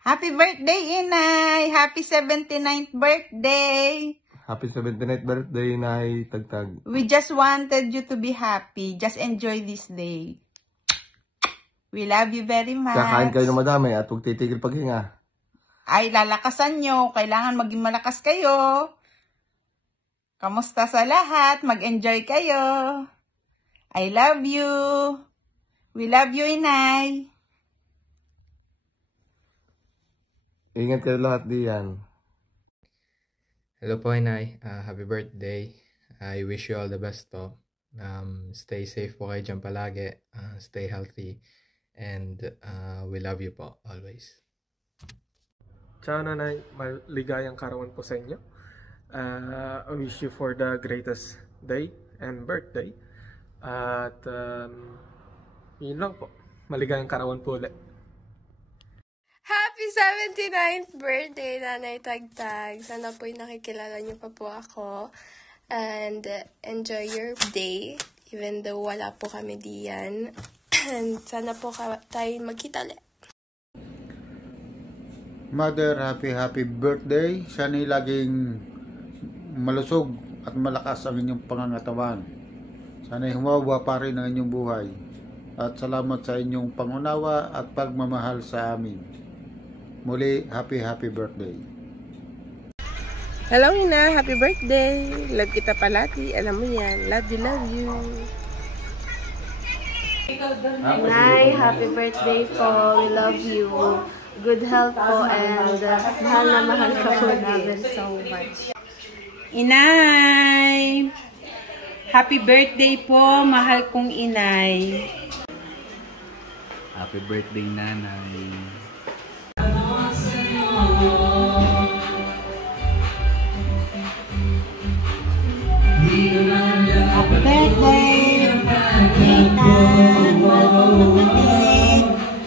Happy birthday, Inay! Happy 79th birthday! Happy 79th birthday, Nay Tagtag. We just wanted you to be happy. Just enjoy this day. We love you very much. Kakain kayo ng madami at huwag titigil paghinga. Ay, lalakasan nyo. Kailangan maging malakas kayo. Kamusta sa lahat? Mag-enjoy kayo. I love you. We love you, Inay. Ingat kayo lahat diyan. Hello po, Inay. Happy birthday. I wish you all the best po. Stay safe po kayo dyan palagi. Stay healthy. And we love you po, always. Ciao, Nanay. Maligayang karawan po sa inyo. I wish you for the greatest day and birthday. At yun lang po. Maligayang karawan po ulit. Happy 79th birthday, Nanay Tagtag. Sana po'y nakikilala niyo pa po ako. And enjoy your day, even though wala po kami diyan. And sana po tayo magkita ulit. Mother, happy birthday. Sana'y laging malusog at malakas ang inyong pangangatawan. Sana'y humawa pa rin ang inyong buhay. At salamat sa inyong pangunawa at pagmamahal sa amin. Muli, happy birthday. Hello, Ina. Happy birthday. Love kita palati. Alam mo yan. Love you. Nay, happy birthday po. We love you. Good health po and mahal na mahal ka po namin so much. Inay! Happy birthday po, mahal kong Inay. Happy birthday, Nanay. Happy birthday, Tita,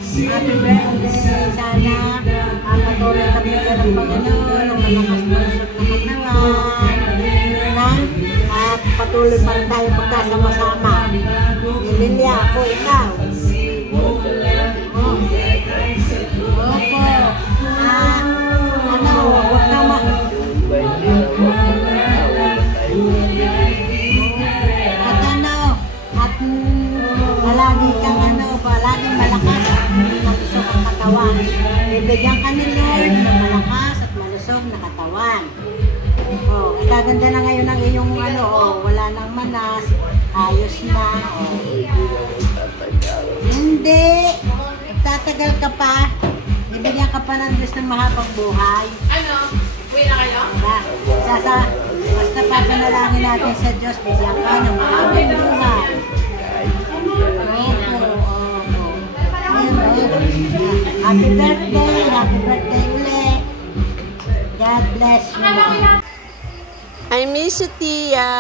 happy birthday, sana patuloy kami ng Panginoon ng malakas na lusot na katawan at patuloy pa rin tayo magkasama-sama. Nililia ako, ikaw. Huwag naman. Palaging malakas at malusog ang katawan. Bibigyan ka ni Lord ng malakas at malusog na katawan. Gaganda na ngayon ang iyong wala nang manas, ayos na. Hindi, tatagal ka pa. Bibigyan ka pa ng Diyos ng mahabang buhay. Uwi na kayo? Basta papanalangin natin sa Diyos, bigyan ka ng mahabang buhay. Happy birthday ulit. God bless you. I miss you, Tia.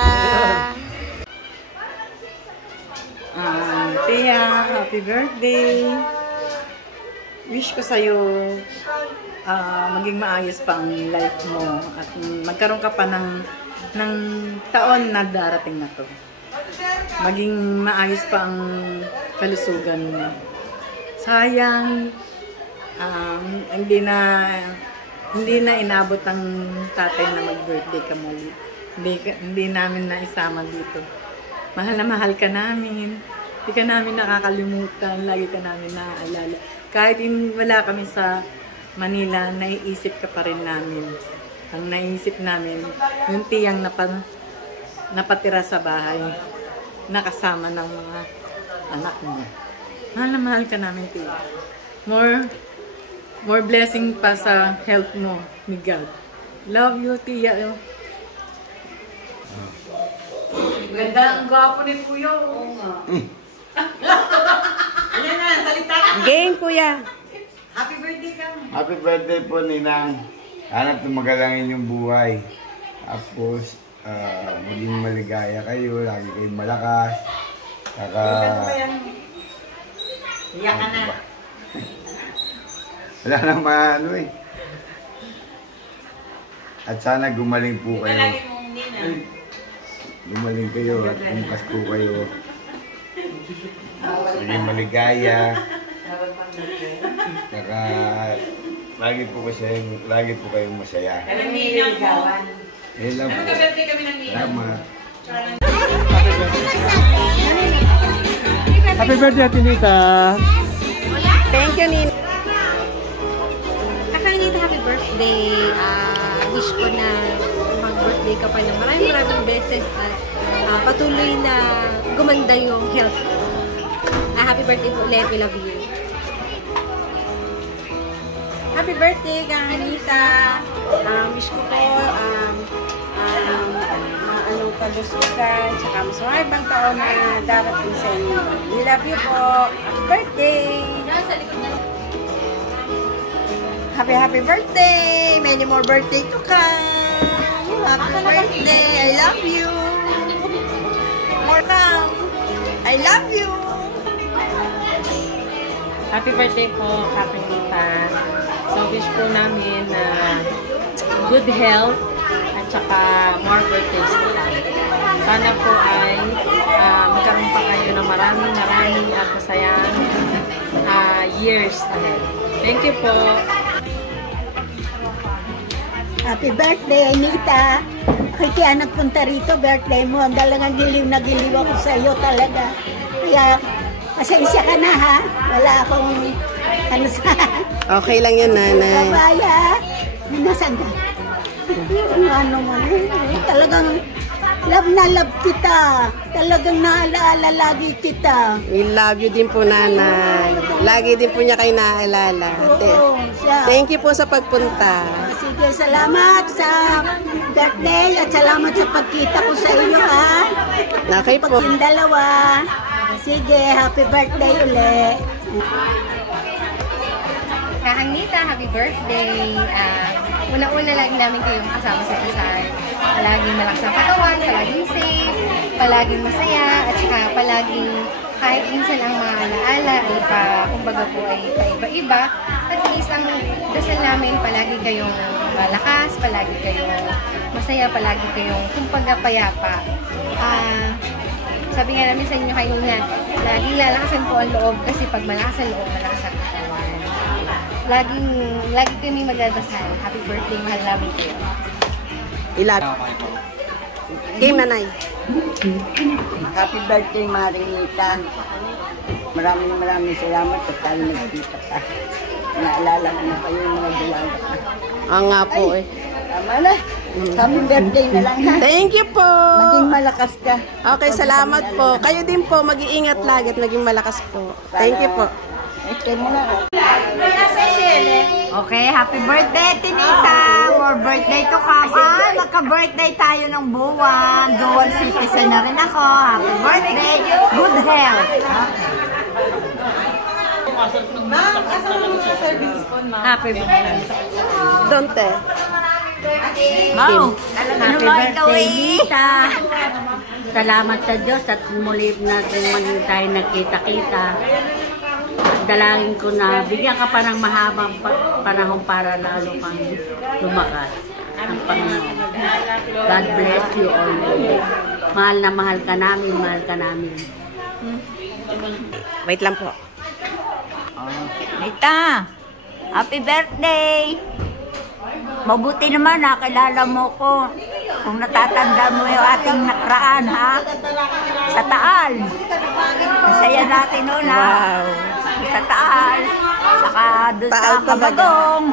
Tia, happy birthday. Wish ko sa'yo maging maayos pa ang life mo at magkaroon ka pa ng taon na darating na to. Maging maayos pa ang kalusugan mo. Sayang, hindi na inabot ang tatay na mag-birthday ka muli. Hindi namin naisama dito. Mahal na mahal ka namin. Hindi ka namin nakakalimutan. Lagi ka namin naaalala. Kahit wala kami sa Manila, naiisip ka pa rin namin. Ang naisip namin, yung tiyang napatira sa bahay, nakasama ng mga anak mo. Mahal na mahal ka namin, Tia. More blessing pa sa health mo ni God. Love you, Tia. Ganda ang gwapo ni Kuya. Oo nga. Ayan na, salita ka. Game, Kuya. Happy birthday ka. Happy birthday po, Ninang. Sana tumagal ang inyong buhay. Tapos, maging maligaya kayo. Lagi kayong malakas. Iyak ka na. Wala naman At sana gumaling po kayo. Gumaling kayo at kumpas po kayo. Maging maligaya. lagi po kayong masaya. Yan lang po. Salamat. Happy birthday, Tinita! Thank you, Nina. Kakanita, happy birthday. Wish ko na mag-birthday ka pa ng maraming beses at patuloy na gumanda yung health. Happy birthday po ulit. We love you. Happy birthday, Kanita. Wish ko po, anong kagustuhan, tsaka mas maraming taon na darating sa inyo. We love you po. Happy birthday! Happy birthday! Many more birthday to come! Happy birthday! I love you! More come! I love you! Happy birthday po, Kapinita. So, wish po namin na good health at saka more birthdays to come. Sana po ay magkaroon pa kayo ng maraming at masayang years ahead. Thank you po. Happy birthday, Anita. Kaya nagpunta rito, birthday mo. Ang talagang giliw na giliw ako sa iyo talaga. Kaya, pasensya ka na ha. Wala akong ano sa... Okay lang yun, nanay. Babaya. Nasaan ka? Ano mo. Talagang love na love kita. Talagang naalaala lagi kita. We love you din po, nanay. Lagi din po niya kayo naaalala. Oo, siya. Thank you po sa pagpunta. Sige, salamat sa birthday at salamat sa pagkita ko sa iyo ha. Okay po. Pagking dalawa. Sige, happy birthday ulit. Kakanita, happy birthday. Una-una lagi namin kayong kasama sa kasal. Palaging malakas ang katawan, palaging safe, palaging masaya, at saka palaging kahit minsan ang mga alaala ay kumbaga po ay paiba-iba. At least ang dasal namin, palagi kayong malakas, palagi kayong masaya, palagi kayong kumbaga payapa. Sabi nga namin sa inyo kanina, laging lalakasan po ang loob kasi pag malakas ang loob, malakas ang katawan. Lagi kami magdadasal. Happy birthday, mahal namin kayo. Game, nanay. Happy birthday, Marinita. Maraming salamat sa tayo nagkita ka. Naalala ko na kayo yung mga dulaga. Nga po eh. Tama na. Happy birthday na lang ha. Thank you po. Maging malakas ka. Okay, salamat po. Kayo din po, mag-iingat lagi at maging malakas po. Thank you po. Okay mo na. Okay, happy birthday, Tinita! More birthday to come. Magka-birthday tayo ng buwan. Dual citizen na rin ako. Happy birthday. Good health. Happy birthday. Donte. Wow! Happy birthday, Nita! Salamat sa Diyos at muli natin tayo nagkita-kita. Dalangin ko na bigyan ka pa ng mahabang panahon para lalo kang lumakas ang Panginoon. God bless you all. Mahal na mahal ka namin, mahal ka namin. Wait lang po. Nita! Happy birthday! Mabuti naman nakilala mo ko. Kung natatanda mo yung ating nakaraan, ha? Sa Taal. Masaya natin noon, ha? Wow. Sa Taal. Saka doon sa Kabagong.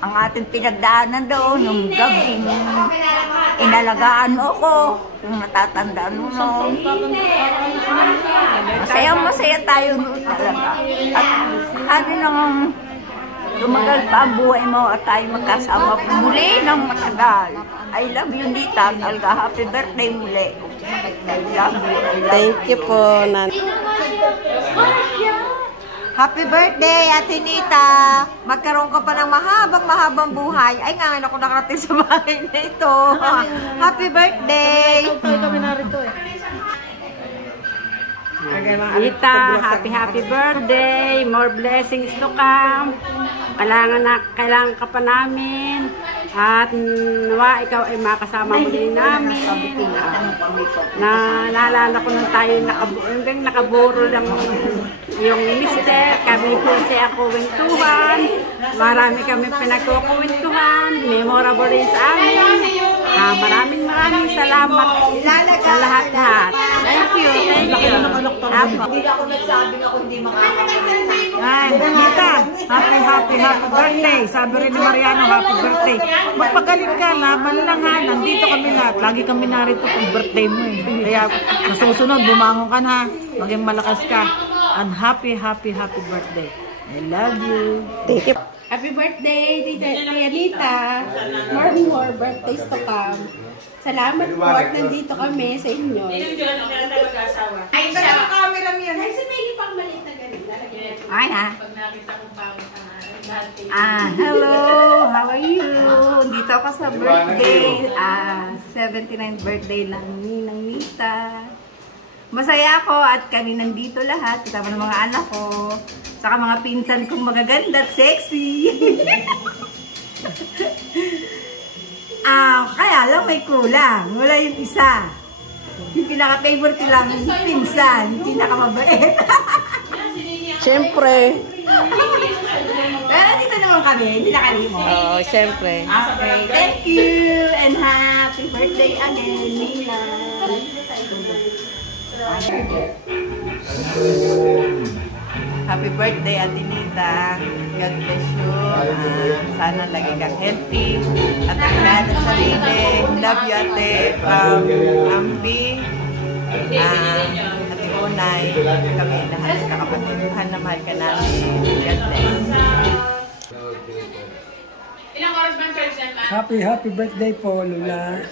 Ang ating pinagdaanan doon, nung gabi, inalagaan mo ko. Kung natatandaan mo noon. Masaya tayo noon talaga. At ano nang tumagal pa ang buhay mo at tayo magkasama muli ng matagal. I love you, Nita. Alga, happy birthday muli. I love you. Thank you po, Nan. Happy birthday, Ate Nita. Magkaroon ka pa ng mahabang buhay. Ay, ngayon ako nakarating sa bahay na ito. Happy birthday. Kami narito eh. Nita, happy birthday. More blessings to come. Kailangan ka pa namin. At nawa ikaw ay makasama muli namin. Naalala ko nung tayo hanggang nakaburo lang yung mister. Kami po siya kuwentuhan. Marami kami pinagkukwentuhan. Memorable rin sa amin. Maraming salamat sa lahat-lahat. Thank you. Hindi ako nagsabi na kung hindi makakapagod. Ay, Nita, happy birthday. Sabi rin ni Mariano, happy birthday. Magpagaling ka, laban lang ha. Nandito kami lahat. Lagi kami narito kung birthday mo eh. Kaya sa susunod, bumangon ka na. Maging malakas ka. And happy birthday. I love you. Thank you. Happy birthday, Tita Anita. More birthdays to come. Salamat po at nandito kami sa inyo. Ay, sa camera mo yun. Ay, sa Maggie pang maliit na ganun. Ay, ha? Pag nakita kong pangit Hello, how are you? Dito ako sa birthday. 79th birthday ng Ninang Nita. Masaya ako at kami nandito lahat. Kasama ng mga anak ko. Saka mga pinsan kong magaganda at sexy. Kaya lang may kulang. Wala yung isa. Yung pinaka-favorite lang yung pinsan. Yung pinaka-mabait. Siyempre. Pero dito naman kami. Hindi na kalimot. Oo, siyempre. Okay, thank you. And happy birthday again, Nina. Happy birthday, Ate Nita. God bless you. Sana lagi kang healthy. At ang lahat ng sarili. Love you, Ate. From Ambi. Ate Unay. Kami lahat ng kakapatid. Mahal na mahal ka namin. God bless. Ilang oras ba ang church yan, ma'am? Happy birthday po, Lula.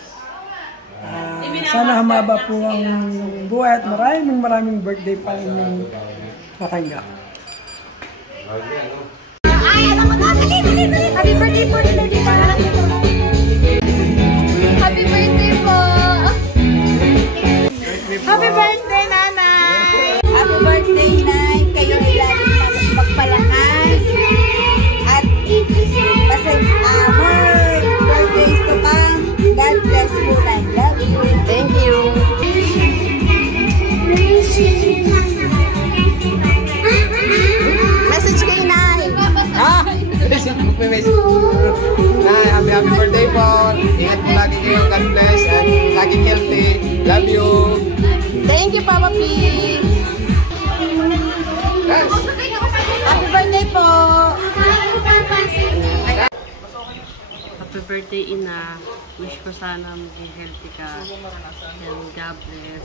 Sana humaba po ang buhay at maraming birthday pa inyong matanggap. Ay, alam mo na! Dali! Happy birthday po, Lula! Happy birthday po! Happy birthday, Nanay! Happy birthday, Nay! Kayo ay lagi magpalakas. At more birthdays to come. God bless you, Nay. Love you. Thank you. Message kay Nay. Nay, happy birthday po. Ingat po lagi kayo. God bless and laging healthy. Love you. Thank you, Papa P. Happy birthday po. Happy birthday, Ina. Wish ko sana maging healthy ka. And God bless.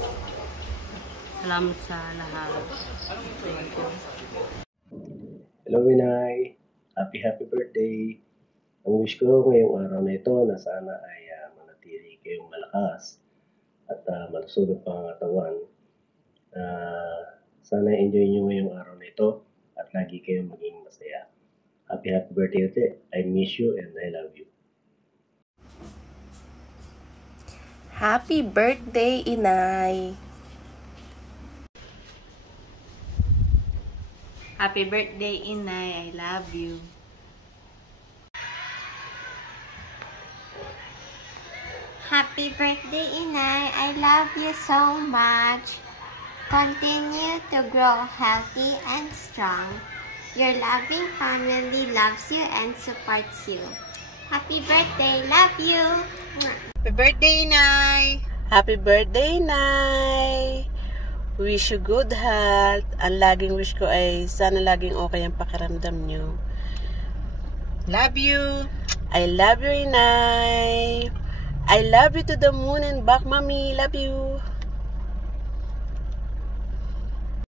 Salamat sa lahat. Thank you. Hello, Inay. Happy birthday. Ang wish ko ngayong araw na ito na sana ay manatili kayong malakas at malusog ang pangatawan. Sana enjoy nyo ngayong araw na ito at lagi kayong maging masaya. Happy birthday, Ate. I miss you and I love you. Happy birthday, Inay! Happy birthday, Inay. I love you. Happy birthday, Inay. I love you so much. Continue to grow healthy and strong. Your loving family loves you and supports you. Happy birthday. Love you. Happy birthday, Nay. Happy birthday, Nay! Wish you good health. Ang laging wish ko ay sana laging okay ang pakiramdam nyo. Love you. I love you, Inay. I love you to the moon and back, Mommy. Love you.